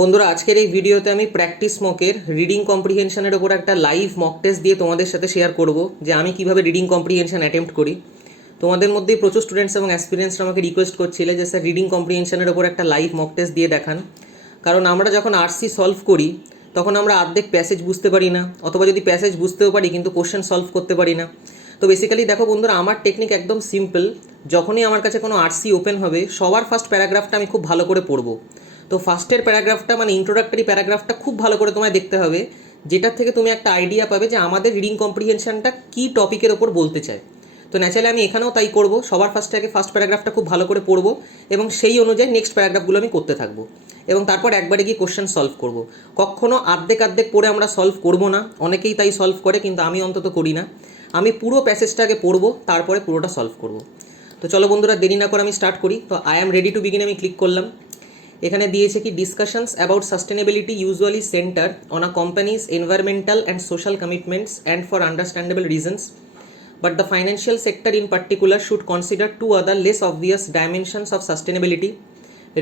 বন্ধুরা আজকের এই ভিডিওতে আমি প্র্যাকটিস মকের রিডিং কম্প্রিহেনশনের ওপর একটা লাইভ মক টেস্ট দিয়ে তোমাদের সাথে শেয়ার করব যে আমি কিভাবে রিডিং কম্প্রিহেনশন অ্যাটেম্প্ট করি। তোমাদের মধ্যেই প্রচুর স্টুডেন্টস এবং অ্যাসপিরিয়েন্টসরা আমাকে রিকোয়েস্ট করছিলে যে স্যার রিডিং কম্প্রিহেনশনের ওপর একটা লাইভ মক টেস্ট দিয়ে দেখান, কারণ আমরা যখন আরসি সলভ করি তখন আমরা অর্ধেক প্যাসেজ বুঝতে পারি না, অথবা যদি প্যাসেজ বুঝতেও পারি কিন্তু কোশ্চেন সলভ করতে পারি না। তো বেসিক্যালি দেখো বন্ধুরা, আমার টেকনিক একদম সিম্পল। যখনই আমার কাছে কোনো আরসি ওপেন হবে সবার ফার্স্ট প্যারাগ্রাফটা আমি খুব ভালো করে পড়বো। তো ফার্স্টের প্যারাগ্রাফটা মানে ইন্ট্রোডাক্টরি প্যারাগ্রাফটা খুব ভালো করে তোমায় দেখতে হবে, যেটার থেকে তুমি একটা আইডিয়া পাবে যে আমাদের রিডিং কম্প্রিহেনশনটা কী টপিকের ওপর বলতে চায়। তো ন্যাচারালি আমি এখানেও তাই করব, সবার ফার্স্ট প্যারাগ্রাফটা খুব ভালো করে পড়বো এবং সেই অনুযায়ী নেক্সট প্যারাগ্রাফগুলো আমি করতে থাকবো এবং তারপর একবারে গিয়ে কোশ্চেন সলভ করব। কখনও আর্ধেক পড়ে আমরা সলভ করব না, অনেকেই তাই সলভ করে কিন্তু আমি অন্তত করি না। আমি পুরো প্যাসেজটা আগে পড়বো, তারপরে পুরোটা সলভ করব। তো চলো বন্ধুরা, দেরি না করে আমি স্টার্ট করি। তো I am ready to begin আমি ক্লিক করলাম। এখানে দিয়েছে কি discussions about sustainability usually centre on a companies environmental and social commitments and for understandable reasons, but the financial sector in particular should consider two other less obvious dimensions of sustainability.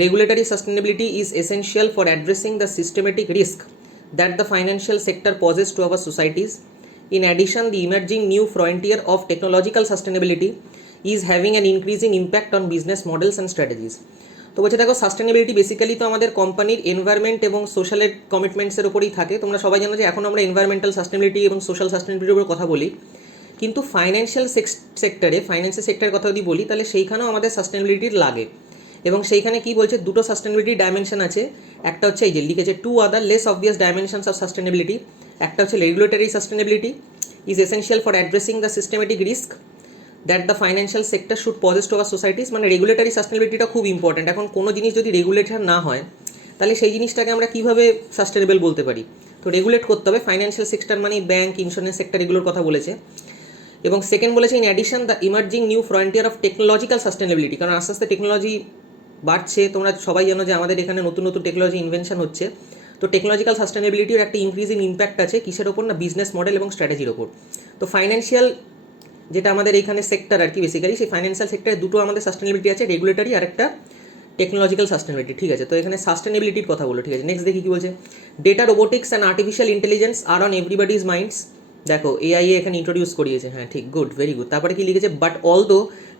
Regulatory sustainability is essential for addressing the systematic risk that the financial sector poses to our societies. In addition, the emerging new frontier of technological sustainability is having an increasing impact on business models and strategies. তো বলছে দেখো, sustainability basically তো আমাদের কোম্পানির environment এবং সোশ্যালের কমিটমেন্টসের ওপরেই থাকে। তোমরা সবাই জানো যে এখন আমরা এনভায়রনমেন্টাল সাস্টেনেবিলিটি এবং সোশ্যাল সাস্টেনেবিলিটির উপর কথা বলি, কিন্তু ফাইন্যান্সিয়াল সেক্টরের কথা যদি বলি তাহলে সেইখানেও আমাদের সাস্টেনেবিলিটির লাগে। এবং সেইখানে কি বলছে, দুটো সাস্টেনেবিলিটি ডাইমেনশন আছে। একটা হচ্ছে এই যে লিখেছে to other less obvious dimensions of sustainability. একটা হচ্ছে regulatory sustainability is essential for addressing the systematic risk that the financial sector should poses to our societies. মানে রেগুলেটরি সাস্টেনেবিলিটিটা খুব ইম্পর্ট্যান্ট। এখন কোনো জিনিস যদি রেগুলেটর না হয় তাহলে সেই জিনিসটাকে আমরা কীভাবে সাস্টেনেবল বলতে পারি? তো রেগুলেট করতে হবে। ফাইন্যান্সিয়াল সেক্টর মানে ব্যাঙ্ক, ইন্স্যুরেন্স সেক্টর, এগুলোর কথা বলেছে। এবং সেকেন্ড বলেছে in addition the emerging new frontier of technological sustainability, কারণ আস্তে আস্তে টেকনোলজি বাড়ছে। তোমরা সবাই জানো যে আমাদের এখানে নতুন নতুন টেকনোলজি ইনভেনশন হচ্ছে। তো টেকনোলজিক্যাল সাস্টেনেবিলিটির একটা ইনক্রিজিং ইম্প্যাক্ট আছে কিসের ওপর না, বিজনেস মডেল এবং স্ট্র্যাটেজির ওপর। তো ফাইন্যান্সিয়াল যেটা আমাদের এখানে সেক্টর আর কি, বেসিক্যালি সেই ফাইন্যান্সিয়াল সেক্টরে দুটো আমাদের সাস্টেনেবিলিটি আছে, রেগুলেটরি আর একটা টেকনোলজিক্যাল সাস্টেনেবিলিটি। ঠিক আছে, তো এখানে সাস্টেনেবিলিটির কথা বলো। ঠিক আছে, নেক্সট দেখি কী বলছে। Data, robotics and artificial intelligence are on everybody's minds. দেখো এআই এখানে ইন্ট্রোডিউস করিয়েছে, হ্যাঁ ঠিক, গুড, ভেরি গুড। তারপরে কি লিখেছে, but although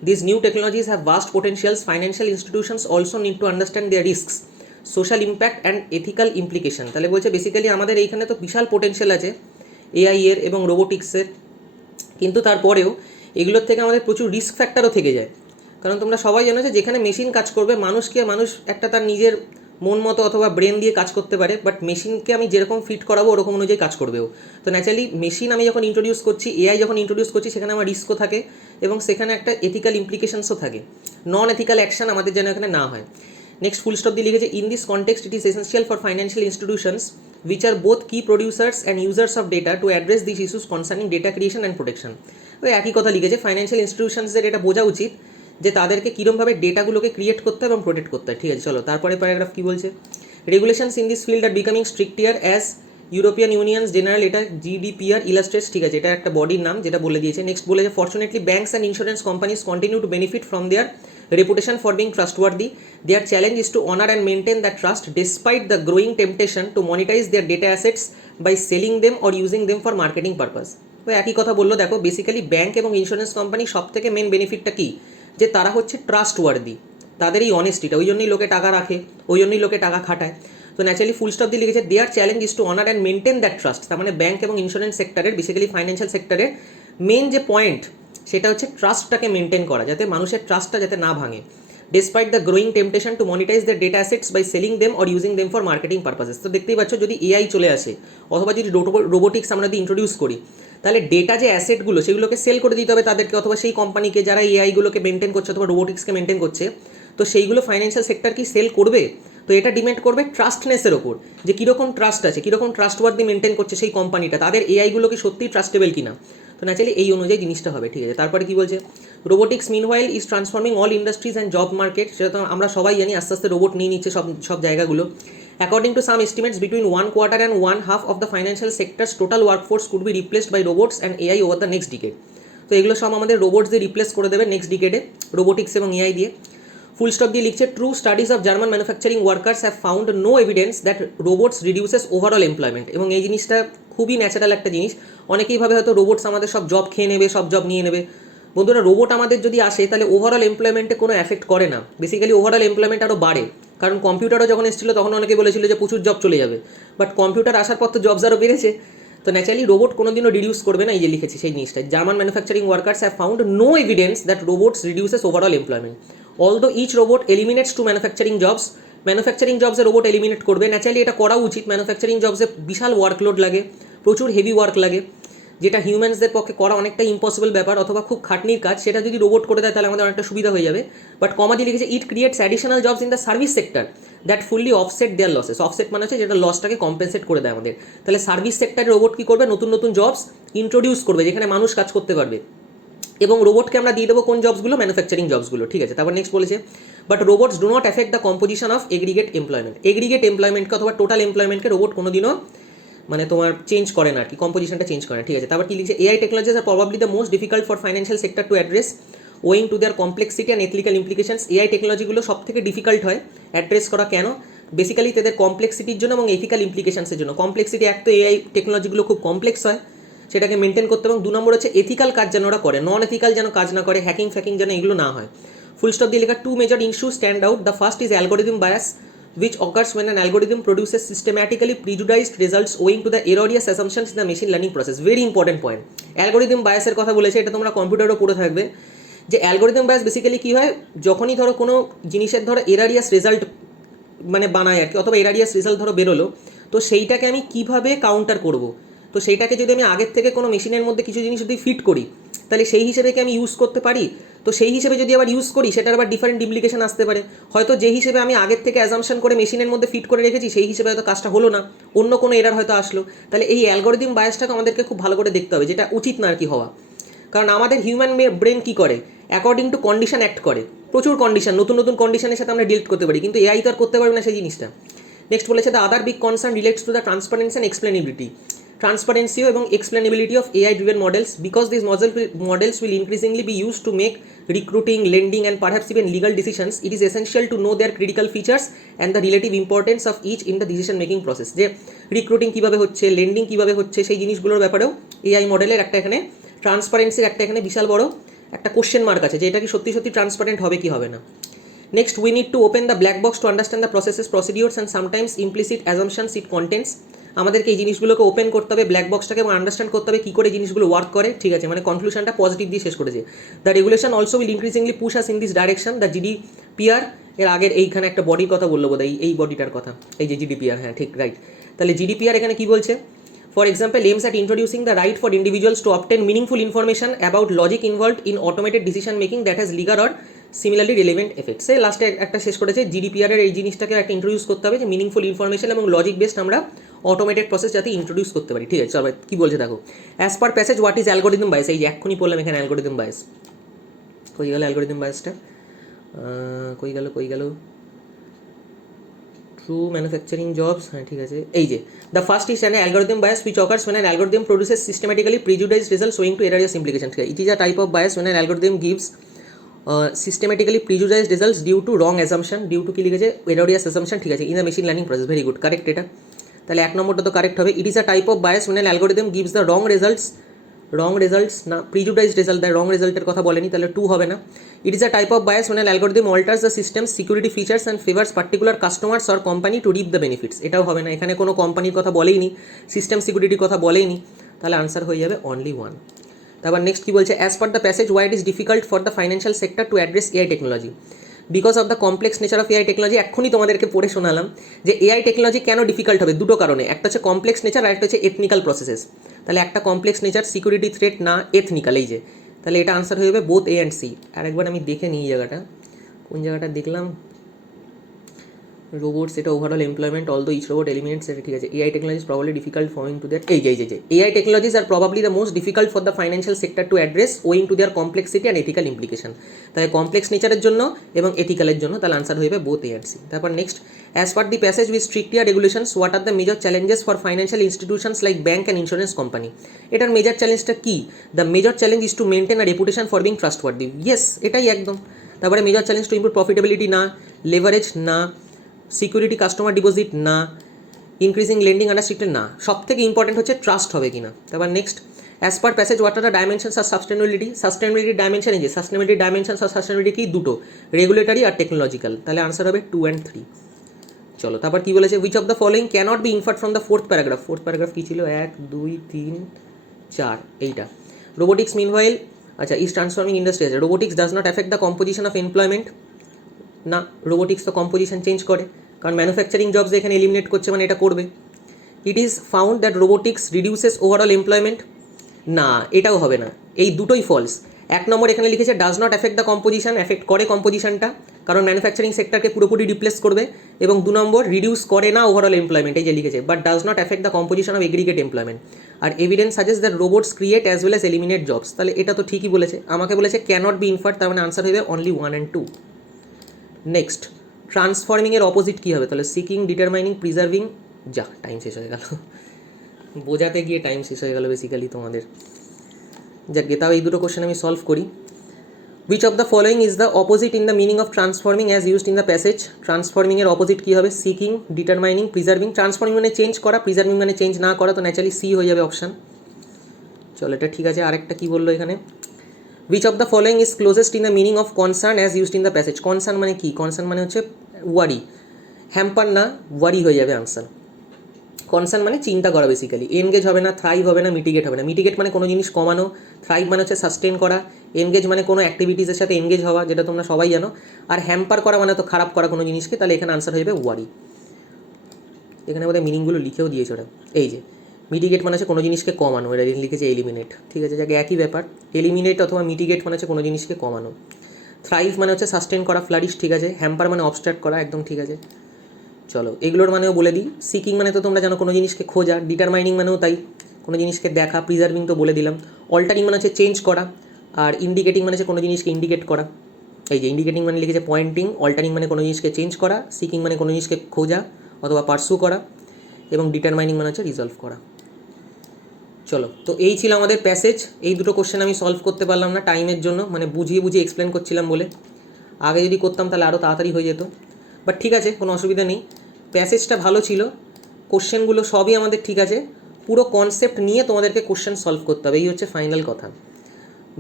this new technologies have vast potentials, financial institutions also need to understand their risks, social impact and ethical implication. তাহলে বলছে বেসিক্যালি আমাদের এইখানে তো বিশাল পোটেন্সিয়াল আছে এআই এর এবং রোবোটিক্সের, কিন্তু তারপরেও এগুলোর থেকে আমাদের প্রচুর রিস্ক ফ্যাক্টরও থেকে যায়। কারণ তোমরা সবাই জানো যে যেখানে মেশিন কাজ করবে, মানুষকে মানুষ একটা তার নিজের মন মতো অথবা ব্রেন দিয়ে কাজ করতে পারে, বাট মেশিনকে আমি যেরকম ফিট করাবো ওরকম অনুযায়ী কাজ করবেও। তো ন্যাচারালি মেশিন আমি যখন ইন্ট্রোডিউস করছি, এআই যখন ইন্ট্রোডিউস করছি, সেখানে আমার রিস্কও থাকে এবং সেখানে একটা এথিক্যাল ইমপ্লিকেশনসও থাকে। নন এথিক্যাল অ্যাকশন আমাদের যেন এখানে না হয়। নেক্সট ফুল স্টপ দিয়ে লিখেছে, in this context it is essential for financial institutions which are both key producers and users of data to address these issues concerning data creation and protection. ওই একই কথা লিখেছে, ফাইন্যান্সিয়াল ইনস্টিটিউশনসদের এটা বোঝা উচিত যে তাদেরকে কীরকমভাবে ডেটাগুলোকে ক্রিয়েট করতে হবে এবং প্রোটেক্ট করতে হয়। ঠিক আছে, চলো তারপরে প্যারাগ্রাফ কী বলছে। Regulations in this field are becoming strictier as European Unions general, এটা জিডিপিআর ইলাস্ট্রেটস। ঠিক আছে, এটা একটা বডির নাম যেটা বলে দিয়েছে। নেক্সট বলেছে, fortunately banks and insurance companies continue to benefit from their reputation for being trustworthy. Their challenge is to honor and maintain that trust despite the growing temptation to monetize their data assets by selling them or using them for marketing purpose. তো একই কথা বললো। দেখো basically bank এবং insurance company সব থেকে main বেনিফিটটা কি, যে তারা হচ্ছে ট্রাস্টওয়ার্দি, তাদের এই অনেস্টিটা, ওই জন্যই লোকে টাকা রাখে, ওই জন্যই লোকে টাকা খাটায়। তো ন্যাচারালি ফুল স্টপ দিয়ে লিখেছে, their challenge is to honour and maintain that trust. তার মানে ব্যাঙ্ক এবং ইন্স্যুরেন্স সেক্টরের, বেসিক্যালি ফাইন্যান্সিয়াল সেক্টরের মেন যে পয়েন্ট সেটা হচ্ছে ট্রাস্টটাকে মেনটেন করা, যাতে মানুষের ট্রাস্টটা যাতে না ভাঙে। Despite the growing temptation to monetise the data assets by selling them or using them for marketing purposes. তো দেখতেই পাচ্ছ, যদি এআই চলে আসে অথবা যদি রোবোটিক্স আমরা যদি ইন্ট্রোডিউস করি, তাহলে ডেটা যে অ্যাসেটগুলো সেগুলোকে সেল করে দিতে হবে তাদেরকে, অথবা সেই কোম্পানিকে যারা এআইগুলোকে মেনটেন করছে অথবা রোবোটিক্সকে মেনটেন করছে। তো সেইগুলো ফাইন্যান্সিয়াল সেক্টর কি সেল করবে? তো এটা ডিপেন্ড করবে ট্রাস্টনেসের ওপর, যে কীরকম ট্রাস্ট আছে, কীরকম ট্রাস্টওয়ার্দি মেনটেন করছে সেই কোম্পানিটা, তাদের এআইগুলো কি সত্যিই ট্রাস্টেবল কিনা। তো ন্যাচারালি এই অনুযায়ী জিনিসটা হবে। ঠিক আছে, তারপরে কি বলছে, robotics meanwhile is transforming all industries and job market. সেটা তো আমরা সবাই জানি, আস্তে আস্তে রোবট নিয়ে নিচ্ছে সব জায়গাগুলো। According to some estimates, between 1/4 and 1/2 of the financial sectors total workforce could be replaced by robots and AI over the next decade. তো এগুলো সব আমাদের রোবটস দিয়ে রিপ্লেস করে দেবে নেক্সট ডিকেডে, রোবোটিক্স এবং এআই দিয়ে। ফুল স্টপ দিয়ে লিখছে true studies of German manufacturing workers have found no evidence that robots reduces overall employment. এবং এই জিনিসটা খুবই ন্যাচারাল একটা জিনিস। অনেকেই ভাবে হয়তো রোবটস আমাদের সব জব খেয়ে নেবে, সব জব নিয়ে নেবে। বন্ধুরা, রোবট আমাদের যদি আসে তাহলে ওভারঅল এমপ্লয়মেন্টে কোনো এফেক্ট করে না, বেসিক্যালি ওভারঅল এমপ্লয়মেন্ট আরও বাড়ে। কারণ কম্পিউটারও যখন এসেছিলো তখন অনেকে বলেছিল যে প্রচুর জব চলে যাবে, বাট কম্পিউটার আসার পর তো জবস আরও বেড়েছে। তো ন্যাচারালি রোবট কোনোদিনও রিডিউস করবে না, এই যে লিখেছি সেই জিনিসটা। German manufacturing workers have found no evidence that robots reduces overall employment. Although each robot eliminates two manufacturing jobs, manufacturing জবসে রোবট এলিমিনেট করবে। ন্যাচারালি এটা করা উচিত। ম্যানুফ্যাকচারিং জবসে বিশাল ওয়ার্কলোড লাগে, প্রচুর হেভি ওয়ার্ক লাগে, যেটা হিউম্যানসদের পক্ষে করা অনেকটা ইম্পসিবল ব্যাপার অথবা খুব খাটনির কাজ। সেটা যদি রোবট করে দেয় তাহলে আমাদের অনেকটা সুবিধা হয়ে যাবে। বাট কমা দিয়ে লিখেছে it creates additional jobs in the service sector that fully offset their losses. Offset মানে হচ্ছে যেটা লসটাকে কম্পেনসেট করে দেয় আমাদের। তাহলে সার্ভিস সেক্টরে রোবট কী করবে, নতুন নতুন জবস ইন্ট্রোডিউস করবে যেখানে মানুষ কাজ করতে পারবে, এবং রোবটকে আমরা দিয়ে দেবো কোন জবসগুলো, ম্যানুফ্যাকচারিং জবসগুলো। ঠিক আছে, তারপর নেক্সট বলেছে but robots do not effect the composition of aggregate employment. Aggregate এমপ্লয়মেন্টকে অথবা টোটাল এমপ্লয়মেন্টকে রোবট কোনোদিনও মানে তোমার চেঞ্জ করে না আর কি, কম্পোজিশনটা চেঞ্জ করে না। ঠিক আছে, তারপর কি লিখছে AI technologies are probably the most difficult for financial sector to address owing to their complexity and ethical implications. AI টেকনোলজিগুলো সব থেকে ডিফিকাল্ট হয় অ্যাড্রেস করা। কেন? বেসিক্যালি তাদের কমপ্লেক্সিটির জন্য এবং এথিক্যাল ইমপ্লিকেশনসের জন্য। কমপ্লেক্সিটি এক তো এআই টেকনোলজিগুলো খুব কমপ্লেক্স হয়, সেটাকে মেনটেন করতে, এবং 2 নম্বর হচ্ছে এথিক্যাল কাজ যেন ওরা করে, নন এথিক্যাল যেন কাজ না করে, হ্যাকিং ফ্যাকিং যেন এগুলো না হয়। ফুল স্টপ দিয়ে লেখা two major issue stand out. The first is algorithm bias which occurs when an algorithm produces systematically prejudiced results owing to the erroneous assumptions in the machine learning process. Very important point. Algorithm বায়াসের কথা বলেছে, এটা তোমরা কম্পিউটারও পড়ে থাকবে যে algorithm bias basically কী হয়, যখনই ধরো কোনো জিনিসের ধরো এরারিয়াস রেজাল্ট মানে বানায় আর কি, অথবা এরারিয়াস রেজাল্ট ধরো বেরোলো, তো সেইটাকে আমি কীভাবে কাউন্টার করব। তো সেইটাকে যদি আমি আগের থেকে কোনো মেশিনের মধ্যে কিছু জিনিস যদি ফিট করি তাহলে সেই হিসেবে কি আমি ইউজ করতে পারি। তো সেই হিসেবে যদি আবার ইউজ করি সেটার আবার ডিফারেন্ট ইমপ্লিকেশন আসতে পারে। হয়তো যে হিসেবে আমি আগের থেকে অ্যাজাম্পশন করে মেশিনের মধ্যে ফিট করে রেখেছি সেই হিসেবে হয়তো কাজটা হলো না, অন্য কোনো এরার হয়তো আসলো। তাহলে এই অ্যালগোরিদম বায়াসটাকে আমাদেরকে খুব ভালো করে দেখতে হবে, যেটা উচিত না আর কি হওয়া। কারণ আমাদের হিউম্যান ব্রেন কী করে, অ্যাকর্ডিং টু কন্ডিশন অ্যাক্ট করে। প্রচুর কন্ডিশন, নতুন নতুন কন্ডিশনের সাথে আমরা ডিল করতে পারি, কিন্তু এআই তো আর করতে পারবে না সেই জিনিসটা। নেক্সট বলেছে the other big concern relates to the transparency and explainability. Transparency এবং explainability of AI driven models, because these models will increasingly be used to make recruiting, lending and perhaps even legal decisions. It is essential to know their critical features and the relative importance of each in the decision making process. যে recruiting কীভাবে হচ্ছে, lending কীভাবে হচ্ছে, সেই জিনিসগুলোর ব্যাপারেও AI মডেলের একটা এখানে ট্রান্সপারেন্সির একটা এখানে বিশাল বড় একটা কোশ্চেন মার্ক আছে, যে এটা কি সত্যি সত্যি ট্রান্সপারেন্ট হবে কি হবে না। Next we need to open the black box to understand the processes, procedures and sometimes implicit assumptions it contents. আমাদেরকে এই জিনিসগুলোকে ওপেন করতে হবে, ব্ল্যাক বক্সটাকে, এবং আন্ডারস্ট্যান্ড করতে হবে কী করে জিনিসগুলো ওয়ার্ক করে। ঠিক আছে, মানে কনক্লুশনটা পজিটিভ দিয়ে শেষ করেছে। The regulation also will increasingly push us in this direction. The GDPR এর আগের এইখানে একটা বডির কথা বললো বোধ হয়, এই বডিটার কথা, এই যে GDPR, হ্যাঁ ঠিক রাইট। তাহলে GDPR এখানে কী বলছে, for example aims at introducing the right for individuals to obtain meaningful information about logic involved in automated decision making that has legal or similarly relevant effects. সে লাস্টে একটা শেষ করেছে GDPR এর এই জিনিসটাকে একটা ইন্ট্রোডিউস করতে হবে, যে মিনিংফুল ইনফরমেশন এবং লজিক বেসড আমরা অটোমেটেড প্রসেস যাতে ইন্ট্রোডিউস করতে পারি। ঠিক আছে, চলো কী বলছে দেখো। As per passage what is algorithm bias, এই যে এক্ষুনি পড়লাম এখানে অ্যালগোরিদম বায়াস। কই গেল অ্যালগোরিদম বায়াসটা, কই গেল ট্রু ম্যানুফ্যাকচারিং জবস, হ্যাঁ ঠিক আছে, এই যে the first is an algorithm bias which occurs when an algorithm produces systematically prejudiced results owing to erroneous implications. It is a type of bias when an algorithm gives systematically prejudiced results due to wrong assumption, due to কি লিখেছে erroneous assumption। ঠিক আছে, in the machine learning process, very good, correct এটা। তাহলে এক নম্বরটা তো correct হবে। It is a type of bias when an algorithm gives the wrong results না প্রিজুডাইজড রেজাল্ট, দ্য রং রেজাল্টের কথা বলেনি, তাহলে 2 হবে না। It is a type of bias when an algorithm alters the system's security features and favors particular customers or company to reap the benefits, এটাও হবে না, এখানে কোনো কোম্পানির কথা বলেইনি, সিস্টেম সিকিউরিটির কথা বলেইনি, তাহলে আনসার হয়ে যাবে অনলি 1। তারপর নেক্সট কী বলছে, as per the passage why it is difficult for the financial sector to address AI technology because of the complex nature of AI technology. এক্ষুনি তোমাদেরকে পড়ে শোনালাম যে AI টেকনোলজি কেন ডিফিকাল্ট হবে, দুটো কারণে, একটা হচ্ছে কমপ্লেক্স নেচার আর একটা হচ্ছে এথনিক্যাল প্রসেসেস। তাহলে একটা কমপ্লেক্স নেচার, সিকিউরিটি থ্রেট না এথনিক্যাল, এই যে, তাহলে এটা আনসার হয়ে যাবে বোথ A and C। আর একবার আমি দেখে নিই এই জায়গাটা, কোন জায়গাটা দেখলাম, রোবটস, এটা overall employment although each robot eliminates, এটা ঠিক আছে। AI technology is probably difficult ফোয়িং টু দ্যাট, এই যে AI technologies are probably the most difficult for the financial sector to address owing to their complexity and ethical implication. তাহলে complex নেচারের জন্য এবং এথিক্যালের জন্য, তাহলে আনসার হয়ে যাবে বোথ A and C। তারপর next, as per the passage with strictlier regulations what are the major challenges for financial institutions like bank and insurance company. এটার মেজর চ্যালেঞ্জটা কী, the major challenge is to maintain a reputation for being trustworthy. Yes, এটাই একদম, তারপরে major challenge to improve profitability না, leverage না, security customer deposit না, increasing lending understricted না, সব থেকে ইম্পর্টেন্ট হচ্ছে ট্রাস্ট হবে কিনা। তারপর next, as per passage what are the dimensions are sustainability. Sustainability dimension এই যে সাস্টেনেবিলিটি ডাইমেনশনস আর সাস্টেনেবিলিটি কি দুটো, রেগুলেটরি আর টেকনোলজিক্যাল, তাহলে আনসার হবে 2 and 3। চলো তারপর কি বলেছে, which of the following cannot be inferred from the fourth paragraph. Fourth paragraph কি ছিল, 1 2 3 4 এইটা। রোবোটিক্স মিনওয়াইল আচ্ছা ইজ ট্রান্সফর্মিং ইন্ডাস্ট্রি আছে, robotics does not affect the composition of employment. না, রোবোটিক্স তো কম্পোজিশন চেঞ্জ করে, কারণ ম্যানুফ্যাকচারিং জবস এখানে এলিমিনেট করছে মানে এটা করবে। It is found that robotics reduces overall employment. না, এটাও হবে না, এই দুটোই ফলস। 1 নম্বর এখানে লিখেছে does not affect the composition, affect করে কম্পোজিশনটা, কারণ ম্যানুফ্যাকচারিং সেক্টরকে পুরোপুরি রিপ্লেস করবে। এবং 2 নম্বর রিডিউস করে না ওভারঅল এমপ্লয়মেন্ট, এই যে লিখেছে, but does not affect the composition of aggregate employment. আর evidence suggest that robots create as well as eliminate jobs, তাহলে এটা তো ঠিকই বলেছে। আমাকে বলেছে ক্যানট বি ইনফার্ড, তার মানে আনসার হবে অনলি 1 and 2। নেক্সট, ট্রান্সফর্মিংয়ের অপোজিট কী হবে, তাহলে সিকিং, ডিটারমাইনিং, প্রিজার্ভিং। যা টাইম শেষ হয়ে গেল, বোঝাতে গিয়ে টাইম শেষ হয়ে গেল বেসিক্যালি তোমাদের। যাক গে, তাও এই দুটো কোশ্চেন আমি সলভ করি। Which of the following is the opposite in the meaning of transforming as used in the passage. ট্রান্সফর্মিংয়ের অপোজিট কী হবে, সিকিং, ডিটারমাইনিং, প্রিজার্ভিং। ট্রান্সফর্মিং মানে চেঞ্জ করা, প্রিজার্ভিং মানে চেঞ্জ না করা, তো ন্যাচারালি সি হয়ে যাবে অপশান। চলো এটা ঠিক আছে। আরেকটা কী বললো এখানে, which of the following is closest in the meaning of concern as used in the passage. Concern মানে কি, কনসার্ন মানে হচ্ছে ওয়ারি, হ্যাম্পার না ওয়ারি হয়ে যাবে আনসার। কনসার্ন মানে চিন্তা করা বেসিক্যালি, এনগেজ হবে না, থ্রাইভ হবে না, মিটিগেট হবে না। মিটিগেট মানে কোনো জিনিস কমানো, থ্রাইভ মানে হচ্ছে সাস্টেন করা, এনগেজ মানে কোনো অ্যাক্টিভিটিসের সাথে এনগেজ হওয়া, যেটা তোমরা সবাই জানো। আর হ্যাম্পার করা মানে তো খারাপ করা কোনো জিনিসকে, তাহলে এখানে আনসার হয়ে যাবে ওয়ারি। এখানে বোধহয় মিনিংগুলো লিখেও দিয়েছে ওরা, এই যে মিটিগেট মানে হচ্ছে কোনো জিনিসকে কমানো, এটা লিখেছে এলিমিনেট, ঠিক আছে, যাকে একই ব্যাপার। এলিমিনেট অথবা মিটিগেট মানে হচ্ছে কোনো জিনিসকে কমানো। থ্রাইভ মানে হচ্ছে সাস্টেন করা, ফ্লারিশ, ঠিক আছে। হ্যাম্পার মানে অবস্ট্রাক্ট করা, একদম ঠিক আছে। চলো এগুলোর মানেও বলে দিই। সিকিং মানে তো তোমরা জানো কোনো জিনিসকে খোঁজা, ডিটারমাইনিং মানেও তাই, কোনো জিনিসকে দেখা, প্রিজার্ভিং তো বলে দিলাম। অল্টারিং মানে হচ্ছে চেঞ্জ করা, আর ইন্ডিকেটিং মানে হচ্ছে কোনো জিনিসকে ইন্ডিকেট করা। এই যে ইন্ডিকেটিং মানে লিখেছে পয়েন্টিং, অল্টারিং মানে কোনো জিনিসকে চেঞ্জ করা, সিকিং মানে কোনো জিনিসকে খোঁজা অথবা পার্সু করা, এবং ডিটারমাইনিং মানে হচ্ছে রিজলভ করা। চলো, তো এই ছিল আমাদের প্যাসেজ। এই দুটো কোশ্চেন আমি সলভ করতে পারলাম না টাইমের জন্য, মানে বুঝিয়ে বুঝিয়ে এক্সপ্লেন করছিলাম বলে। আগে যদি করতাম তাহলে আরও তাড়াতাড়ি হয়ে যেত, বাট ঠিক আছে, কোনো অসুবিধা নেই। প্যাসেজটা ভালো ছিল, কোশ্চেনগুলো সবই আমাদের ঠিক আছে, পুরো কনসেপ্ট নিয়ে তোমাদেরকে কোশ্চেন সলভ করতে হবে, এই হচ্ছে ফাইনাল কথা।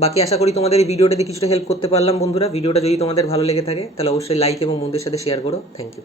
বাকি আশা করি তোমাদের এই ভিডিওটাতে কিছুটা হেল্প করতে পারলাম বন্ধুরা। ভিডিওটা যদি তোমাদের ভালো লেগে থাকে তাহলে অবশ্যই লাইক এবং বন্ধুদের সাথে শেয়ার করো। Thank you.